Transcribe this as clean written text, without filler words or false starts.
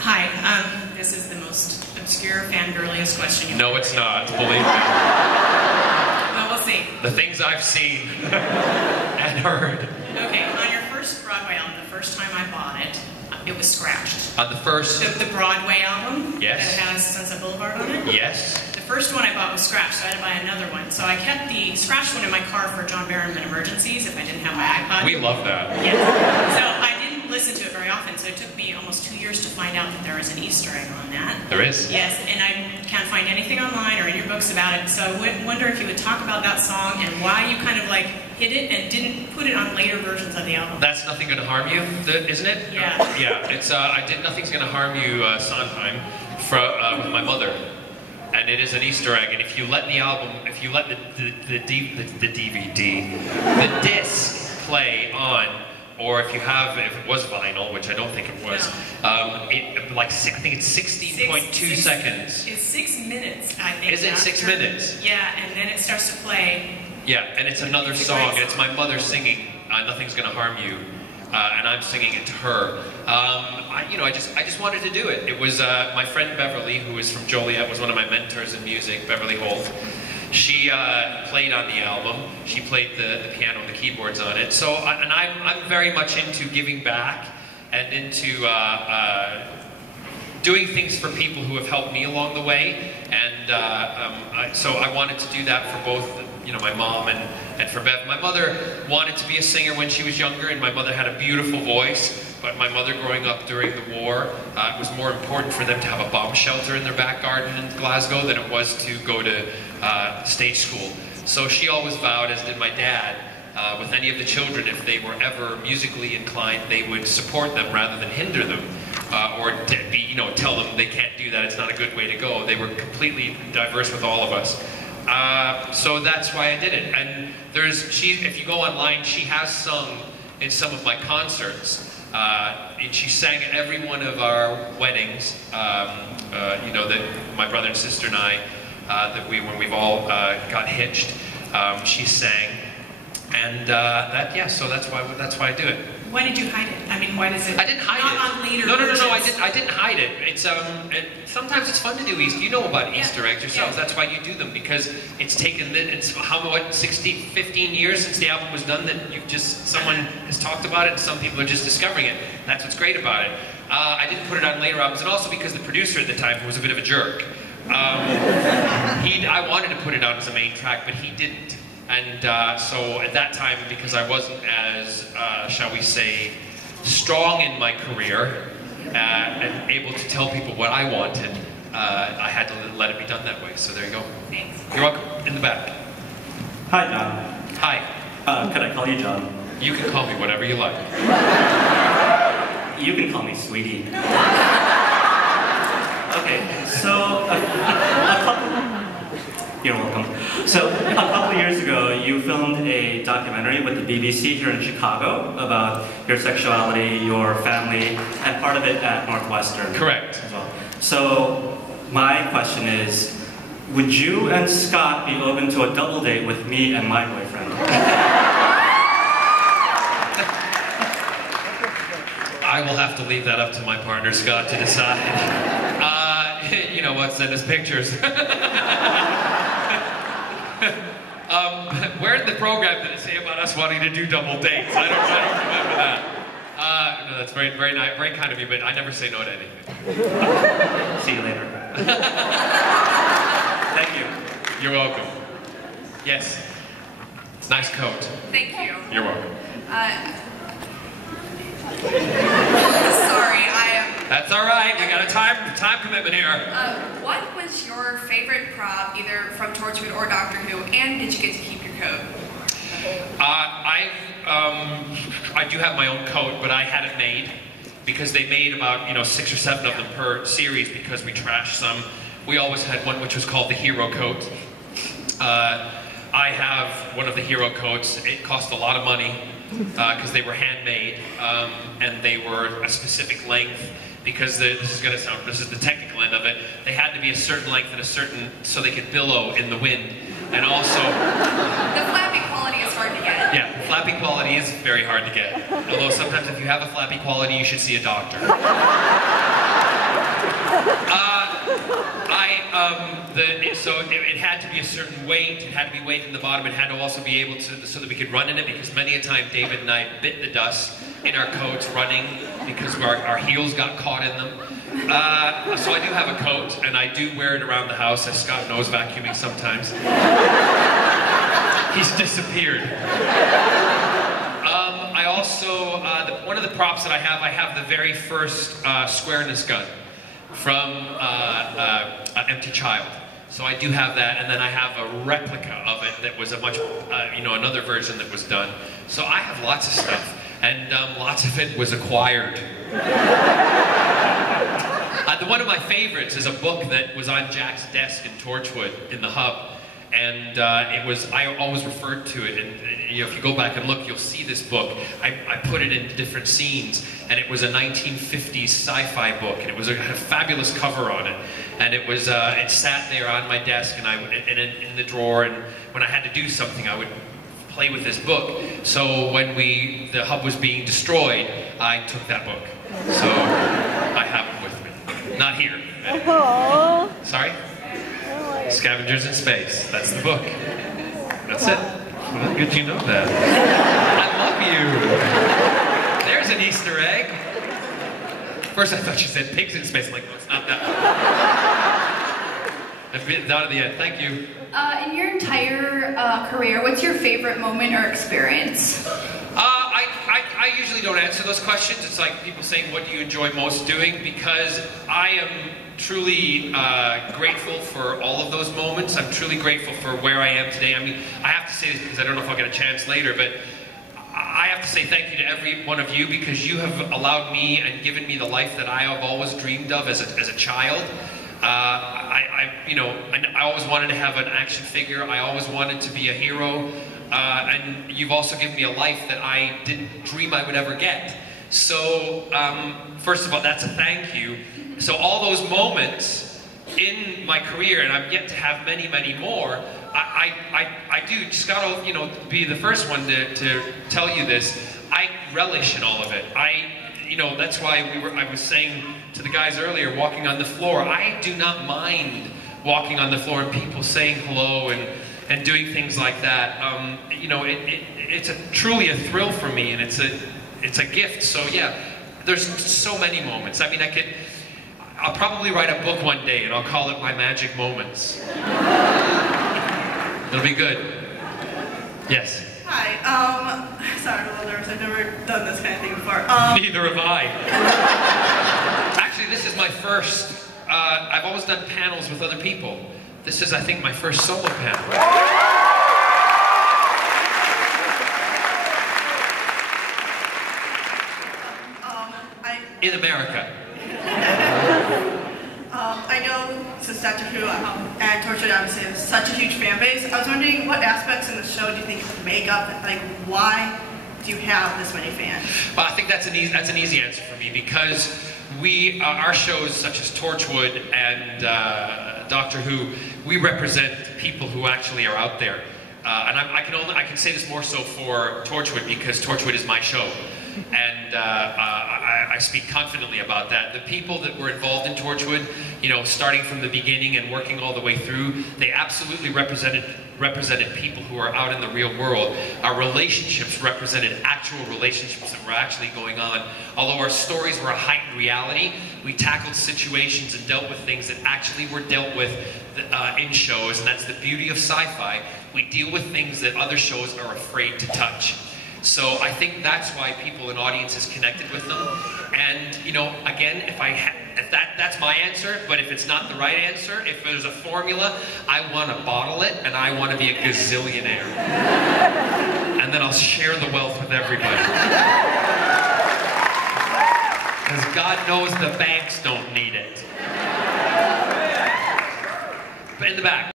Hi, this is the most obscure, fangirliest question you've No, ever it's heard. not, believe me. Well, we'll see. The things I've seen and heard. Okay, on your first Broadway album, the first time I bought it, it was scratched. On the first, The Broadway album Yes. that has Sunset Boulevard on it? yes. The first one I bought was scratched, so I had to buy another one. So I kept the scratched one in my car for John Barrowman emergencies if I didn't have my iPod. We love that. Yes. So I didn't listen to it very often, so it took me almost 2 years to find out that there was an Easter egg on that. There is. Yes, and I can't find anything online or in your books about it, so I would wonder if you would talk about that song and why you kind of like hid it and didn't put it on later versions of the album. That's Nothing Gonna Harm You, isn't it? Yeah. Yeah, it's I did Nothing's Gonna Harm You Sondheim with my mother. And it is an Easter egg, and if you let the album, if you let the DVD, the disc play on, or if it was vinyl, which I don't think it was, I think it's 16.2 seconds. It's 6 minutes, I think. Is it 6 minutes? Yeah, and then it starts to play. Yeah, and it's another It's a song, great and it's song. my mother singing Nothing's Gonna Harm You, and I'm singing it to her. I just wanted to do it. It was my friend Beverly, who is from Joliet, was one of my mentors in music, Beverly Holt. She played on the album. She played the piano and the keyboards on it. So, I'm very much into giving back and into doing things for people who have helped me along the way. And so I wanted to do that for both, my mom and for Bev. My mother wanted to be a singer when she was younger, and my mother had a beautiful voice. But my mother growing up during the war, it was more important for them to have a bomb shelter in their back garden in Glasgow than it was to go to stage school. So she always vowed, as did my dad, with any of the children, if they were ever musically inclined, they would support them rather than hinder them, or tell them they can't do that, it's not a good way to go. They were completely diverse with all of us. So that's why I did it. And if you go online, she has sung in some of my concerts. And she sang at every one of our weddings, that my brother and sister and I, when we've all got hitched, she sang. And so that's why I do it. Why did you hide it? I mean, why does it? I didn't hide not it. On later No. versions? I didn't hide it. It's sometimes it's fun to do Easter. You know about Easter eggs yourselves. Yeah. That's why you do them, because it's taken 15 years since the album was done that someone has talked about it and some people are just discovering it. That's what's great about it. I didn't put it on later albums, and also because the producer at the time was a bit of a jerk. I wanted to put it on as a main track, but he didn't. And so at that time, because I wasn't as, shall we say, strong in my career and able to tell people what I wanted, I had to let it be done that way. So there you go. Thanks. You're welcome. In the back. Hi, John. Hi. Could I call you John? You can call me whatever you like. You can call me Sweetie. Okay, so you're welcome. So a couple of years ago, you filmed a documentary with the BBC here in Chicago about your sexuality, your family, and part of it at Northwestern. Correct. As well. So my question is, would you and Scott be open to a double date with me and my boyfriend? I will have to leave that up to my partner, Scott, to decide. Send us pictures. Where in the program did it say about us wanting to do double dates? I don't remember that. No, that's very, very nice, very kind of you, but I never say no to anything. See you later. Thank you. You're welcome. Yes. Nice coat. Thank you. You're welcome. Sorry, That's all right. We got a time commitment here. what was your favorite prop, either from Torchwood or Doctor Who, and did you get to keep your coat? I do have my own coat, but I had it made because they made about 6 or 7 of them per series because we trashed some. We always had one which was called the hero coat. I have one of the hero coats. It cost a lot of money because they were handmade and they were a specific length. Because this is the technical end of it. They had to be a certain length and so they could billow in the wind, and also The flapping quality is hard to get. yeah, flappy quality is very hard to get. Although sometimes if you have a flappy quality, you should see a doctor. it had to be a certain weight. It had to be weight in the bottom. It had to also be able to, so that we could run in it, because many a time David and I bit the dust in our coats running because our heels got caught in them. So I do have a coat, and I do wear it around the house, as Scott knows, vacuuming sometimes. He's disappeared. I also, one of the props that I have the very first squareness gun from an Empty Child. So I do have that, and then I have a replica of it that was a much, another version that was done. So I have lots of stuff, and lots of it was acquired. One of my favorites is a book that was on Jack's desk in Torchwood in the hub, and I always referred to it, and if you go back and look, you'll see this book. I put it in different scenes, and it was a 1950s sci-fi book, and it had a fabulous cover on it, and it sat there on my desk, and in the drawer, and when I had to do something, I would play with this book. So when the hub was being destroyed, I took that book. So I have it with me. Not here. Sorry? Scavengers in Space. That's the book. That's it. Well, good you know that. I love you. There's an Easter egg. First I thought you said pigs in space. I'm like, no, it's not that. Down at the end. Thank you. In your entire career, what's your favorite moment or experience? I usually don't answer those questions. It's like people saying, what do you enjoy most doing? Because I am truly grateful for all of those moments. I'm truly grateful for where I am today. I mean, I have to say this because I don't know if I'll get a chance later, but I have to say thank you to every one of you, because you have allowed me and given me the life that I have always dreamed of as a child. I always wanted to have an action figure. I always wanted to be a hero. And you've also given me a life that I didn't dream I would ever get. So, first of all, that's a thank you. So all those moments in my career, and I've yet to have many, many more, I do just gotta, be the first one to tell you this. I relish in all of it. That's why I was saying to the guys earlier, walking on the floor, I do not mind walking on the floor and people saying hello and doing things like that. It's truly a thrill for me, and it's a gift. So yeah, there's so many moments. I mean, I'll probably write a book one day, and I'll call it My Magic Moments. It'll be good. Yes. Hi. Sorry, I'm a little nervous. I've never done this kind of thing before. Neither have I. Actually, this is my first. I've always done panels with other people. This is, I think, my first solo panel. In America. I know since Doctor Who and Torchwood obviously have such a huge fan base. I was wondering what aspects in the show do you think make up, like why do you have this many fans? Well, I think that's an easy answer for me, because our shows such as Torchwood and Doctor Who, we represent people who actually are out there. And I can say this more so for Torchwood, because Torchwood is my show. And I speak confidently about that. The people that were involved in Torchwood, starting from the beginning and working all the way through, they absolutely represented people who are out in the real world. Our relationships represented actual relationships that were actually going on. Although our stories were a heightened reality, we tackled situations and dealt with things that actually were dealt with in shows, and that's the beauty of sci-fi. We deal with things that other shows are afraid to touch. So I think that's why people and audiences connected with them. And, again, if that's my answer, but if it's not the right answer, if there's a formula, I want to bottle it, and I want to be a gazillionaire. And then I'll share the wealth with everybody. Because God knows the banks don't need it. In the back.